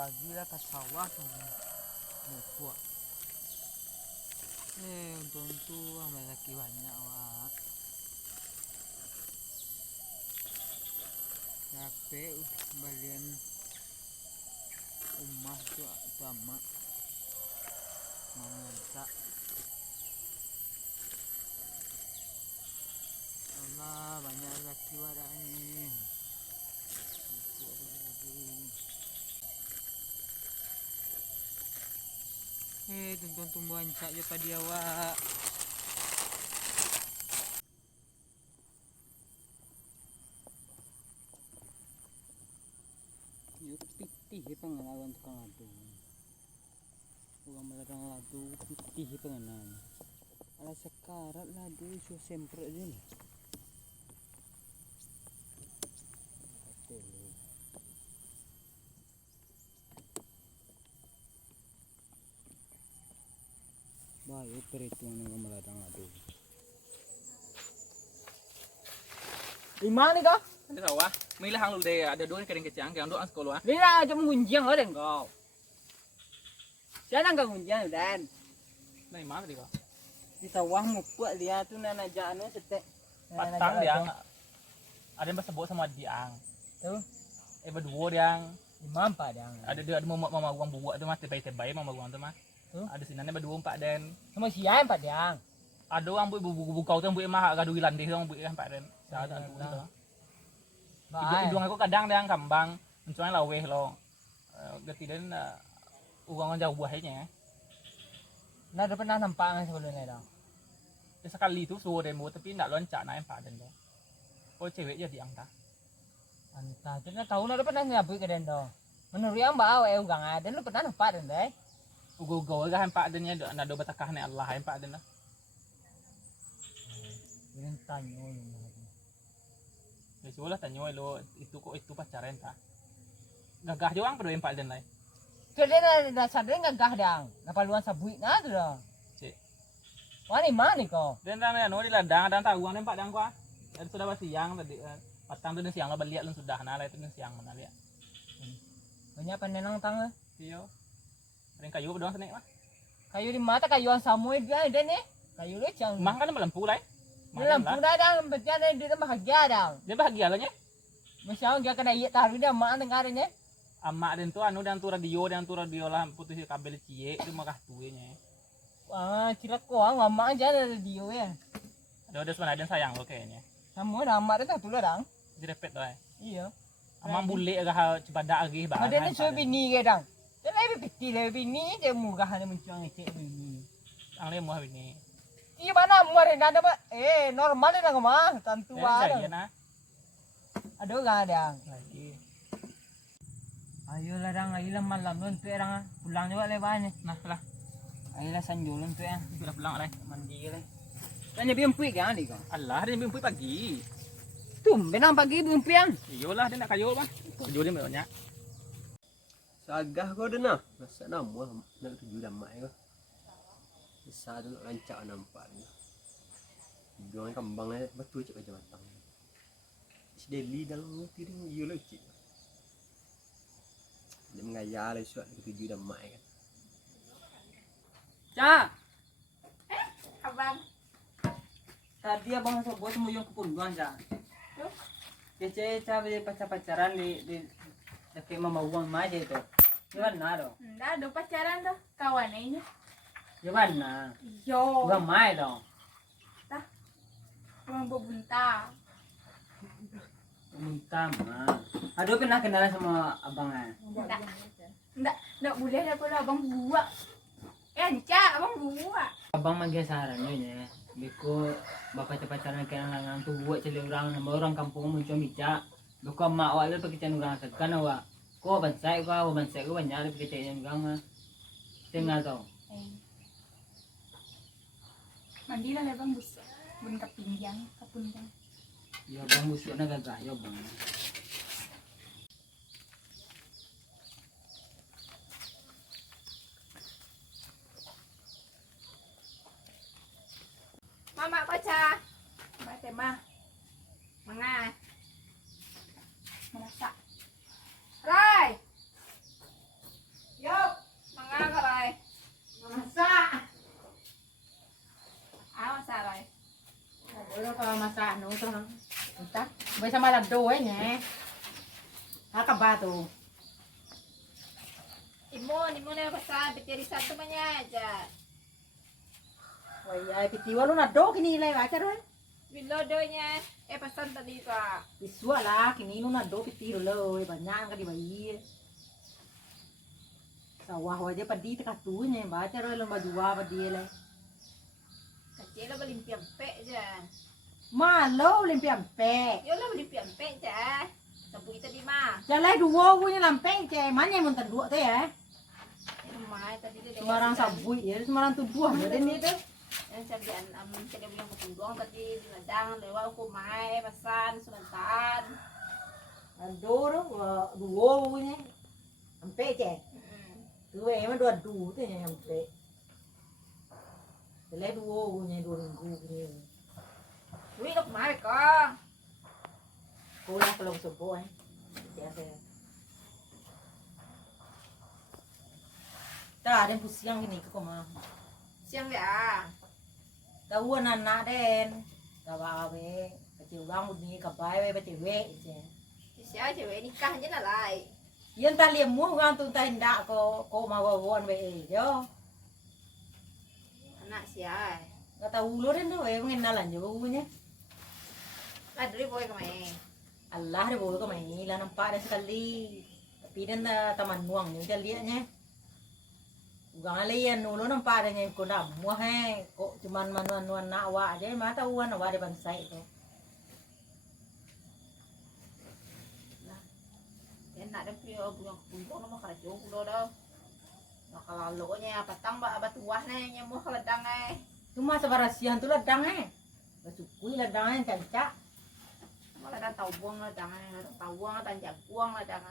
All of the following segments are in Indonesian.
pagi lah ke sawah tuh buat. Untung amal laki banyak wak. Capek balian umah tuh amak memusak. Allah banyak laki wadahnya. Tuntun tumbuhan cak je pada awak. Yo pitih pengalaman tukang adu. Orang melarang ladu pitih pengenan. Ala sekarat ladu isu semprot je lah. Baik perhitungan dengan melarang ladu. Di mana nih kau? Ada sawah. Milah hang lu deh, ada dua kering kecang, yang doang sekolah. Ini lah aja mengunjang ada kau. Siapa nggak ngunjang dan? Nah, mana dia kau? Di sawah mupuk dia tuh nana jane setek. Patang dia. Ada yang bersebut sama diang. Tuh. Berdua dia. Lima empat dia. Ada dia ada mama uang buat tu mah tebay mama uang tu mah. Tuh. Ada sinannya berdua empat dan. Sama siapa empat dia? Ada orang buku kau tu buat mah gaduh ilan dia orang buat empat dan. Ada tu. Hidung aku kadang dia kambang, mencuanya laweh lo. Geti dan uang jauh buahnya. Nah, udah pernah nampak nggak sebelumnya dong? Ya sekali tu suruh demo tapi nak loncat naik empat dan dong. Oh cewek je diangkat. Entah, jadi tahu udah pernah nyabui ke dong. Menurut yang bawa ugang ada, lu pernah nampak dan deh? Ugo kan empat dan nya nak do batakah ni Allah empat dan lah. Ini tanya Ya sudah tanya lo itu pacaran tak? Gagah je orang berdua empat dan lain. Jadi dasar dia nggak dang, napa luan sabui nah tu dong. Cik. Mana kau? Dan ramai anu di ladang dan tahu orang empat dan kuah. Dan sudah siang tadi petang tu dan siang lo balik lo sudah nah itu dan siang mana lihat. Banyak penenang tang. Iyo. Ada kayu berdua senek mah. Kayu di mata kayu yang samuai dia ada nih. Kayu lecang. Mah kan melempu lah. Dalam puna dang, berjalan dia bahagia dang. Dia bahagia lah nya. Misalnya dia kena iya taruh dia mak dengarnya. Amak dan tu anu dan tu radio lah putus kabel cie itu mah kahtunya. Cilak koang mak aja ada radio ya. Ada sebenarnya sayang lo kayaknya. Semua dah mak dah tu lah dang. Direpet lah. Iya. Amang bule agak cepada lagi bah. Ada ni suami bini ke dang. Dia lebih piti lebih bini dia murah hanya mencuang cek bini. Ang le muah bini. Iya mana muar ada apa? Normal dah mah tentu ada. ada. Ada enggak dang. Lagi. Ayo lah dang, ayo lah malam nun tu dang. Pulang juga lepas ni. Nah lah. Ayo lah sanjulun tu ya. Sudah pulang lah. Mandi lah. Tanya bimpui kan ni kau? Allah dia bimpi pagi. Tumben ang pagi bumpiang. Iyalah dia nak kayu mah. Tujuh dia banyak. Sagah kau dah nah. Masa nama nak tuju dah mak kau. Besar tu nak rancak nampak ni. Jualan kambang ni betul cak macam matang. Sedeli dalam roti dia you lah cik. Dia mengaya lah suat ketujuh dah mak kan. Cak. Abang. Tadi abang buat semuyung kepunduan Cak. Tuh. Cece cabe pacaran di dekat mama uang aja itu. Gimana dong? Enggak ada pacaran tuh kawannya. Gimana? Yo. Uang mai dong. Cuma bebunta. Minta mah. Aduh pernah kenalan sama abangnya. Enggak boleh dah kalau abang buat. Encak abang buat. Abang manggil sarannya nya. Beko bapak pacaran kena lanang tu buat celi orang nama orang kampung muncul bica. Beko mak awak le pakai orang tekan awak. Ko bansai ko banyak le pakai celi orang. Tengah tau. Mandi lah abang busuk. Bun kapinjang, kapunjang. Ya bang busuk na gagah ya bang. Mama baca. Baca mah. Mana? Merasa. Rai. rồi. Masak. Áo masak rồi. Bữa đó có masak nấu cho nó. Chắc. Bây giờ mà làm đồ ấy nhé. Há cả ba tù. Imun yang pesan jadi satu banyak aja. Vậy pitiwa lu na do kini lai baca rồi. Bilodonya pesan tadi pak. Iswa lah kini lu na do piti lo banyak kan di bayi. Sawah aja padi tekat tunya baca rồi lomba dua padi lai. Kecil lah beli piampe aja. Malo limpian pe. Yo lah beli piampe aja. Sabu kita di mah. Jalai dua punya lampeng ce mana yang muntan dua teh ya. Rumah tadi dia. Semarang sabui ya Semarang tuh dua ada nih tuh. Yang sabian saya bilang ketundong tadi di ladang lewat aku mai pesan sebentar. Ada dua punya lampeng ce. Tuh emang dua tuh yang lampeng. Jalai dua punya dua punya. Duit aku mai kok. Kulang kalau sebuah biasa. Tak ada yang pusing gini kok mah. Siang ya. Tahu anak den, kawa we, kecil orang ini kabai we cewek je. Siapa cewek nikah aja nalai. Yang tak lihat mu kan tu tak hendak ko mau kawan we yo. Anak siapa? Gak tahu lu den tu we mengenalan je punya. Lah dari boy kemana? Allah dia boleh kau main lah nampak dah sekali. Tapi dan taman nuang ni kita lihatnya. Ugang layan nulu nampak dah yang kau dah muah kok cuman manuan nak awak aja mata uan awak ada bansai tu. Enak dah pio buang kumpul nama kerja kulo dah. Nak kalau lonya patang ba tuah nih yang mau keledang Cuma sebarasian tu ladang Basukui ladang cancak. Malah dah tahu buang ladang tahu buang tanjak buang ladang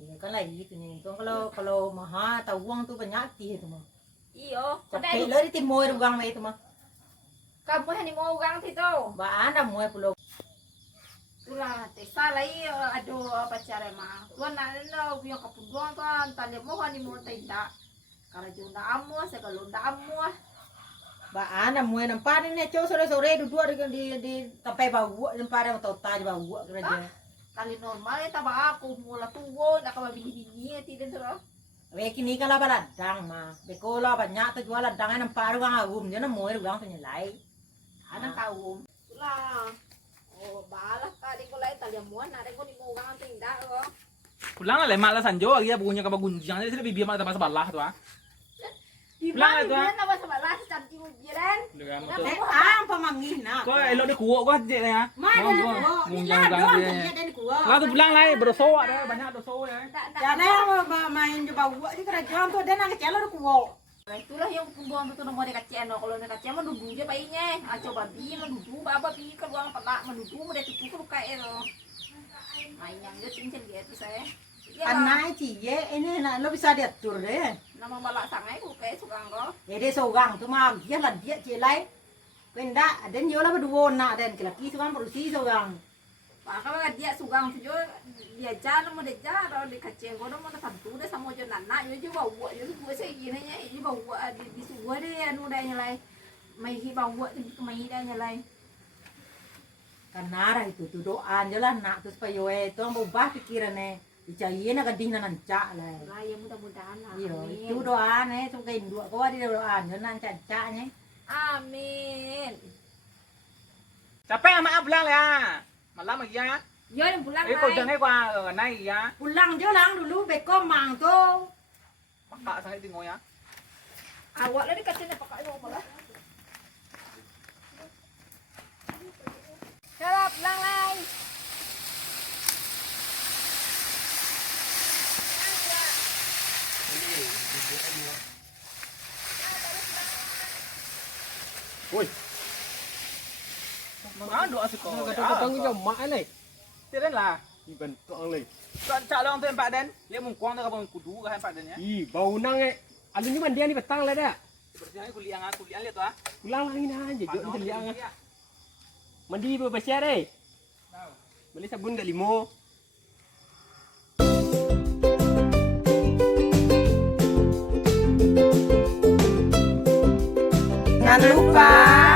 Ya kan lagi tu ni. Kalau maha tahu uang tu banyak ti tu mah. Iyo, Tapi lah di timur ugang mai tu mah. kamu hani mau ugang itu. Ba anda muai pulau. Itulah, tesa lagi aduh pacar mah. Tuan nak no biar kapuduang tuan tanya mau hani mau tidak. Kalau junda amu, sekalun dah amu. Ba anda muai nampak ni cow sore-sore duduk di tempat bau nampak ada tau taj bau kerja. Kali normal ya tabak aku mula tuwo nak kamu bini-bini tidak terus. Wek ini kalau baladang mah. Bekola banyak tu jual ladang nampak orang agum je na muai ugang tu nyelai. Anak tahu. Itulah. Oh, balas kali ko lai tali muan ada ko ni mo ugang tidak ko. Pulang lah lemak lah sanjo lagi ya punya kapal gunjang jadi lebih biar mata masa balah tu ah. Di Pulang mana lah tu. dia nak sebelah cantik ujian. Ang pamangin na. Kau elok dia kuok kau je ya. Mana Mau kuah? gunjang Ini banget doang dia. punya dari kuah. Lah tu pulang lah berdoso ada banyak doso ya. Jadi main di bawah di kerajaan tu ada nak kecil ada kuah. Itulah yang pembuang tu nomor dia kacen kalau dia kacen mah dudu je bayinya. Aco babi mah dudu baba pi ke ruang pelak mah dudu mah dia tutu ke luka ero. Main yang dia cincin dia tu saya. Anak cie ini nak lo bisa diatur deh. Nama balak sangai ku kayak sugang ko. Jadi seorang tu mah dia lah dia celai. Kenda ada nyola berdua nak dan kelaki seorang berusi seorang. Pak kalau dia sugang tu jo dia jalan mau dia jalan dia kacen ko mau tentu dia sama jo nana jo bawa jo buat saya gini nya ini bawa di subuh dia anu dah nyalai. Mai hi bawa tu mai dah nyalai. Karena itu tu doa je lah nak tu supaya itu ang berubah pikirannya. Dicari nak gading nak nancak lah. Lah ya mudah-mudahan. Iyo itu doa nih suka induk kau ada doa je nancaknya. Amin. Capek sama pulang lah ya. Malam lagi ya. Yo yang pulang Kau jangan qua ở này ya. Pulang je lang dulu beko mang tu. Pakak sangat tengok ya. Awak lah dekat sini pakai apa lah? Kalau pulang lai. Oi, Mana doa sih kau? kata-kata kau mak ni. Tidak lah. Bentuk ni. Cak long tu empat den. Dia mungkuang tu kapal kudu kan empat den ya. Ih, bau nang alun ni mandian ni petang lah dah. Sepertinya kuliah lihat tu ah. Pulang lagi nah je, jom kita lihat. Mandi bersih deh. Beli sabun kat limo. Jangan lupa